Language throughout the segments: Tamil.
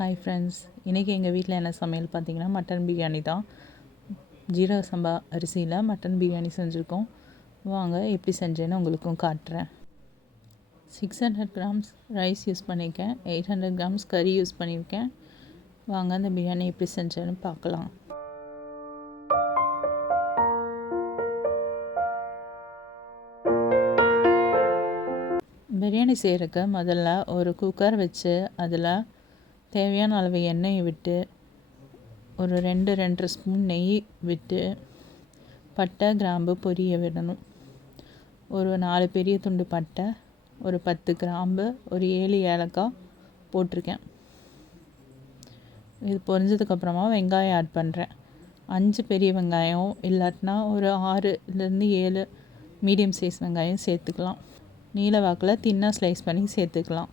ஹாய் ஃப்ரெண்ட்ஸ் இன்றைக்கி எங்கள் வீட்டில் என்ன சமையல் பார்த்தீங்கன்னா மட்டன் பிரியாணி தான். ஜீரக சம்பா அரிசியில் மட்டன் பிரியாணி செஞ்சுருக்கோம். வாங்க எப்படி செஞ்சேன்னு உங்களுக்கும் காட்டுறேன். Six hundred grams rice use பண்ணியிருக்கேன் எயிட் ஹண்ட்ரட் கிராம்ஸ் கறி யூஸ் பண்ணியிருக்கேன் வாங்க அந்த பிரியாணி எப்படி செஞ்சேன்னு பார்க்கலாம். பிரியாணி செய்கிறதுக்கு முதல்ல ஒரு குக்கர் வச்சு அதில் தேவையான அளவு எண்ணெயை விட்டு ஒரு ரெண்டு ரெண்டரை ஸ்பூன் நெய் விட்டு பட்டை கிராம்பு பொரிய விடணும். ஒரு நாலு பெரிய துண்டு பட்டை ஒரு பத்து கிராம்பு ஒரு ஏழு ஏலக்காய் போட்டிருக்கேன். இது பொரிஞ்சதுக்கப்புறமா வெங்காயம் ஆட் பண்ணுறேன் அஞ்சு பெரிய வெங்காயம் இல்லாட்டினா ஒரு ஆறுலேருந்து ஏழு மீடியம் சைஸ் வெங்காயம் சேர்த்துக்கலாம். நீல வாக்கில் தின்னாக ஸ்லைஸ் பண்ணி சேர்த்துக்கலாம்.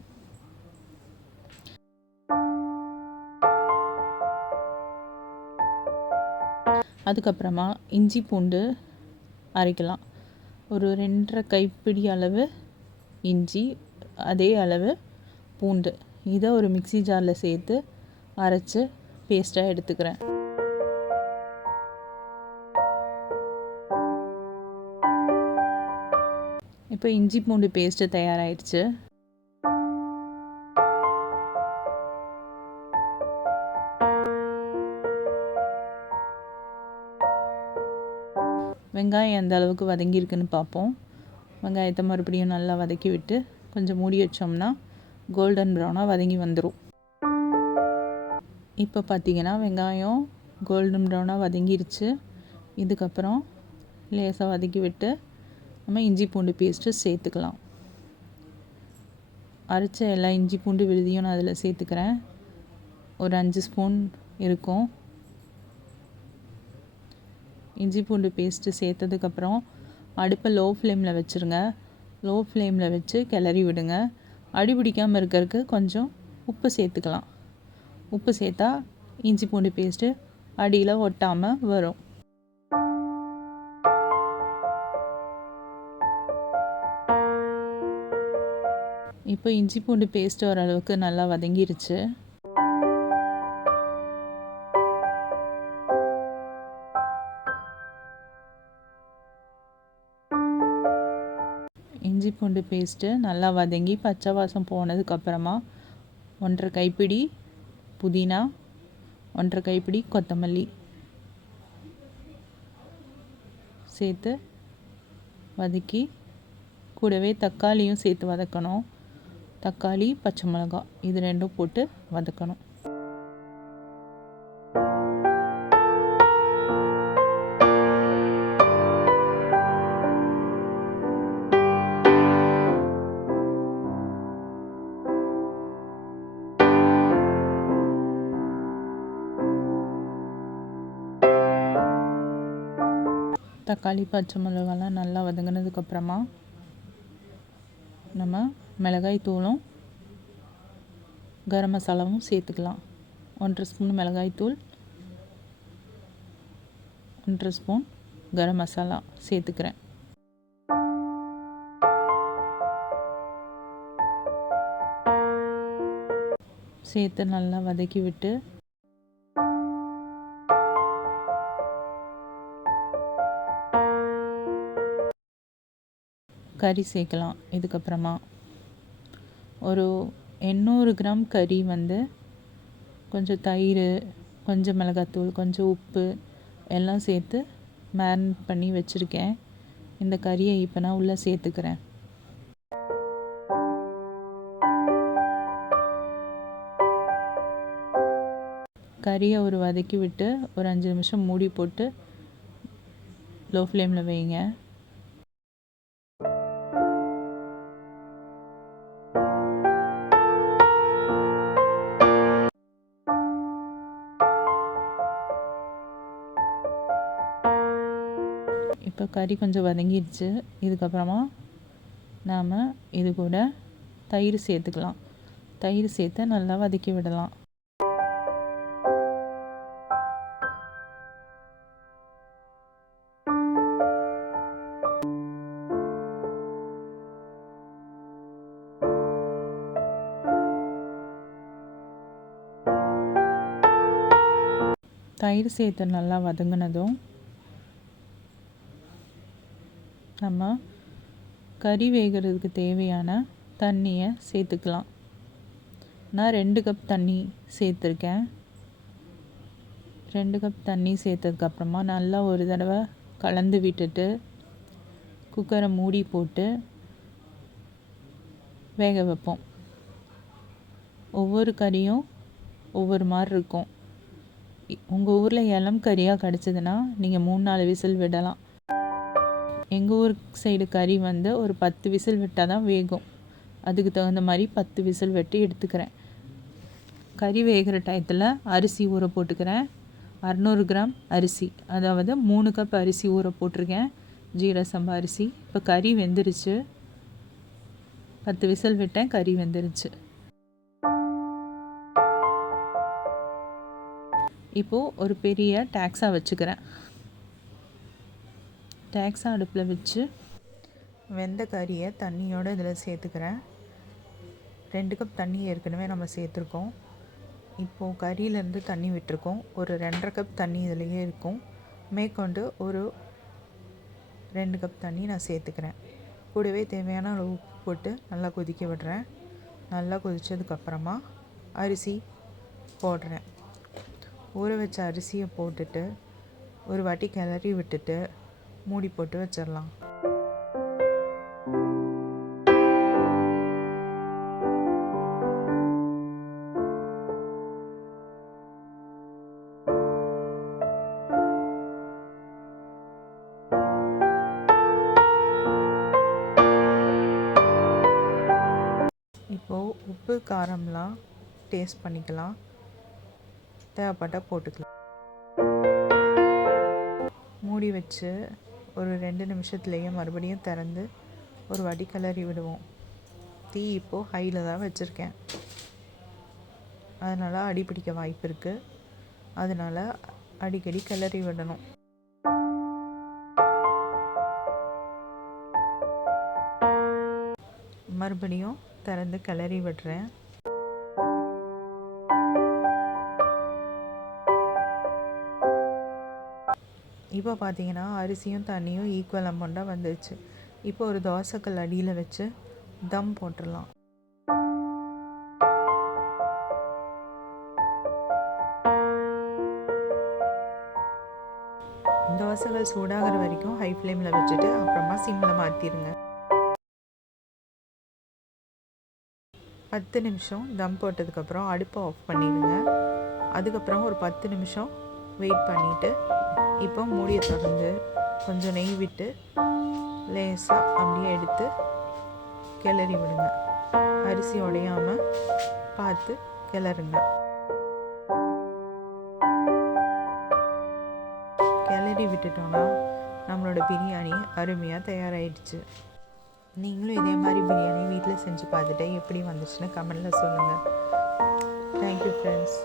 அதுக்கப்புறமா இஞ்சி பூண்டு அரைக்கலாம். ஒரு ரெண்டரை கைப்பிடி அளவு இஞ்சி அதே அளவு பூண்டு. இதை ஒரு மிக்சி ஜாரில் சேர்த்து அரைச்சி பேஸ்ட்டாக எடுத்துக்கிறேன். இப்போ இஞ்சி பூண்டு பேஸ்ட்டு தயாராகிடுச்சு வெங்காயம் எந்த அளவுக்கு வதங்கியிருக்குன்னு பார்ப்போம். வெங்காயத்தை மறுபடியும் நல்லா வதக்கி விட்டு கொஞ்சம் மூடி வச்சோம்னா கோல்டன் ப்ரௌனாக வதங்கி வந்துடும் இப்போ பார்த்தீங்கன்னா வெங்காயம் கோல்டன் ப்ரௌனாக வதங்கிருச்சு. இதுக்கப்புறம் லேசாக வதக்கி விட்டு நம்ம இஞ்சி பூண்டு பேஸ்ட்டு சேர்த்துக்கலாம். அரைச்ச எல்லா இஞ்சி பூண்டு விழுதியும் நான் அதில் சேர்த்துக்கிறேன். ஒரு அஞ்சு ஸ்பூன் இருக்கும். இஞ்சி பூண்டு பேஸ்ட்டு சேர்த்ததுக்கப்புறம் அடுப்பை லோ ஃப்ளேமில் வச்சுருங்க லோ ஃப்ளேமில் வச்சு கிளறி விடுங்க. அடி பிடிக்காமல் இருக்கிறதுக்கு கொஞ்சம் உப்பு சேர்த்துக்கலாம். உப்பு சேர்த்தா இஞ்சி பூண்டு பேஸ்ட்டு அடியில் ஒட்டாமல் வரும். இப்போ இஞ்சி பூண்டு பேஸ்ட் ஓரளவுக்கு நல்லா வதங்கிருச்சு. பூண்டு பேஸ்ட்டு நல்லா வதங்கி பச்சை வாசம் போனதுக்கப்புறமா ஒன்றரை கைப்பிடி புதினா ஒன்றரை கைப்பிடி கொத்தமல்லி சேர்த்து வதக்கி கூடவே தக்காளியும் சேர்த்து வதக்கணும். தக்காளி பச்சை மிளகாய் இது ரெண்டும் போட்டு வதக்கணும். தக்காளி பச்சை மிளகாலாம் நல்லா வதங்கினதுக்கப்புறமா நம்ம மிளகாய் தூளும் கரம் மசாலாவும் சேர்த்துக்கலாம். ஒன்றரை ஸ்பூன் மிளகாய் தூள் ஒன்றரை ஸ்பூன் கரம் மசாலா சேர்த்துக்கிறேன். சேர்த்து நல்லா வதக்கி விட்டு கறி சேர்க்கலாம் இதுக்கப்புறமா. ஒரு எண்ணூறு கிராம் கறி வந்து கொஞ்சம் தயிர் கொஞ்சம் மிளகாத்தூள் கொஞ்சம் உப்பு எல்லாம் சேர்த்து மேரினேட் பண்ணி வச்சுருக்கேன். இந்த கறியை இப்போ நான் உள்ளே சேர்த்துக்கிறேன். கறியை ஒரு வதக்கி விட்டு ஒரு அஞ்சு நிமிஷம் மூடி போட்டு லோ ஃப்ளேமில் வைங்க இப்போ கறி கொஞ்சம் வதங்கிடுச்சு. இதுக்கப்புறமா நாம் இது கூட தயிர் சேர்த்துக்கலாம். தயிர் சேர்த்து நல்லா வதக்கி விடலாம். தயிர் சேர்த்து நல்லா வதங்கினதும் நம்ம கறி வேகிறதுக்கு தேவையான தண்ணியை சேர்த்துக்கலாம். நான் ரெண்டு கப் தண்ணி சேர்த்துருக்கேன். ரெண்டு கப் தண்ணி சேர்த்ததுக்கப்புறமா நல்லா ஒரு தடவை கலந்து விட்டுட்டு குக்கரை மூடி போட்டு வேக வைப்போம். ஒவ்வொரு கறியும் ஒவ்வொரு மாதிரி இருக்கும். உங்கள் ஊரில் இளம் கறியாக கிடச்சிதுன்னா நீங்கள் மூணு நாலு விசில் விடலாம். எங்கள் ஊர் சைடு கறி வந்து ஒரு பத்து விசில் விட்டால் தான் வேகும். அதுக்கு தகுந்த மாதிரி பத்து விசில் வெட்டி எடுத்துக்கிறேன். கறி வேகிற டயத்தில் அரிசி ஊற போட்டுக்கிறேன். அறநூறு கிராம் அரிசி அதாவது மூணு கப் அரிசி ஊற போட்டிருக்கேன். ஜீர சம்பா அரிசி. இப்போ கறி வெந்துருச்சு. பத்து விசில் விட்டேன் கறி வெந்துருச்சு. இப்போது ஒரு பெரிய டேக்ஸாக வச்சுக்கிறேன். டேக்ஸா அடுப்பில் வச்சு வெந்த கறியை தண்ணியோடு இதில் சேர்த்துக்கிறேன். ரெண்டு கப் தண்ணி ஏற்கனவே நம்ம சேர்த்துருக்கோம். இப்போது கறியிலேருந்து தண்ணி விட்டுருக்கோம். ஒரு ரெண்டரை கப் தண்ணி இதுலேயே இருக்கும். மேற்கொண்டு ஒரு ரெண்டு கப் தண்ணி நான் சேர்த்துக்கிறேன். கூடவே தேவையான அளவு உப்பு போட்டு நல்லா கொதிக்க விடுறேன். நல்லா கொதித்ததுக்கப்புறமா அரிசி போடுறேன். ஊற வச்ச அரிசியை போட்டுட்டு ஒரு வாட்டி கிளறி விட்டுட்டு மூடி போட்டு வச்சிடலாம். இப்போது உப்பு காரம்லாம் டேஸ்ட் பண்ணிக்கலாம். தேவைப்பட்டால் போட்டுக்கலாம். மூடி வச்சு ஒரு ரெண்டு நிமிஷத்துலேயே மறுபடியும் திறந்து ஒரு வடி கிளறி விடுவோம். தீ இப்போது ஹையில் தான் வச்சுருக்கேன். அதனால் அடி பிடிக்க வாய்ப்பு இருக்குது அதனால் அடிக்கடி கிளறி விடணும். மறுபடியும் திறந்து கிளறி விடுறேன். இப்போ பார்த்தீங்கன்னா அரிசியும் தண்ணியும் ஈக்குவல் அமௌண்ட்டாக வந்துடுச்சு இப்போ ஒரு தோசைக்கல் அடியில் வச்சு தம் போட்டுடலாம். தோசைகள் சூடாகிற வரைக்கும் ஹை ஃப்ளேமில் வச்சுட்டு அப்புறமா சிம்மில் மாற்றிடுங்க பத்து நிமிஷம் தம் போட்டதுக்கப்புறம் அடுப்பை ஆஃப் பண்ணிடுங்க. அதுக்கப்புறம் ஒரு பத்து நிமிஷம் வெயிட் பண்ணிவிட்டு இப்போ மூடியை திறந்து கொஞ்சம் நெய் விட்டு லேசாக அப்படியே எடுத்து கிளறி விடுங்க. அரிசி உடையாமல் பார்த்து கிளறுங்க. கிளறி விட்டுட்டோன்னா நம்மளோட பிரியாணி அருமையாக தயாராகிடுச்சு நீங்களும் இதே மாதிரி பிரியாணி வீட்டில் செஞ்சு பார்த்துட்டு எப்படி வந்துச்சுன்னு கமெண்டில் சொல்லுங்கள் தேங்க்யூ ஃப்ரெண்ட்ஸ்